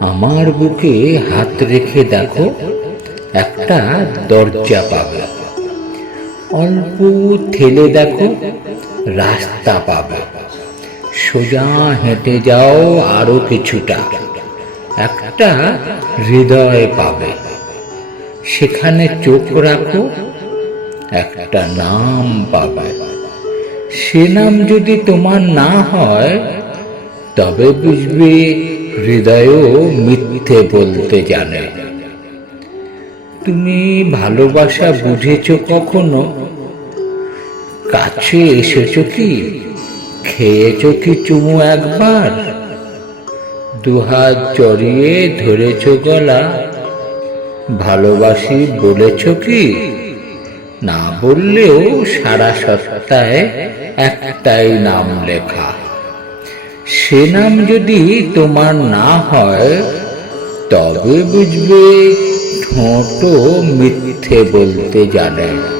আমার বুকে হাত রেখে দেখো, একটা দরজা পাবে। অল্প ঠেলে দেখো, রাস্তা পাবে। সোজা হেঁটে যাও আরও কিছুটা। একটা হৃদয় পাবে। সেখানে চোখ রাখো, একটা নাম পাবে। সে নাম যদি তোমার না হয়, তবে বুঝবে হৃদয়ও মিথ্যে বলতে জানে। তুমি ভালোবাসা বুঝেছ কখনো? কাছে এসেছ কি? খেয়েছো কি চুমু একবার? দুহাত জড়িয়ে ধরেছ গলা? ভালোবাসি বলেছ কি? না বললেও সারা সত্তায় একটাই নাম লেখা। সে নাম যদি তোমার না হয়, তবে বুঝবে ঠোঁটও মিথ্যে বলতে জানে।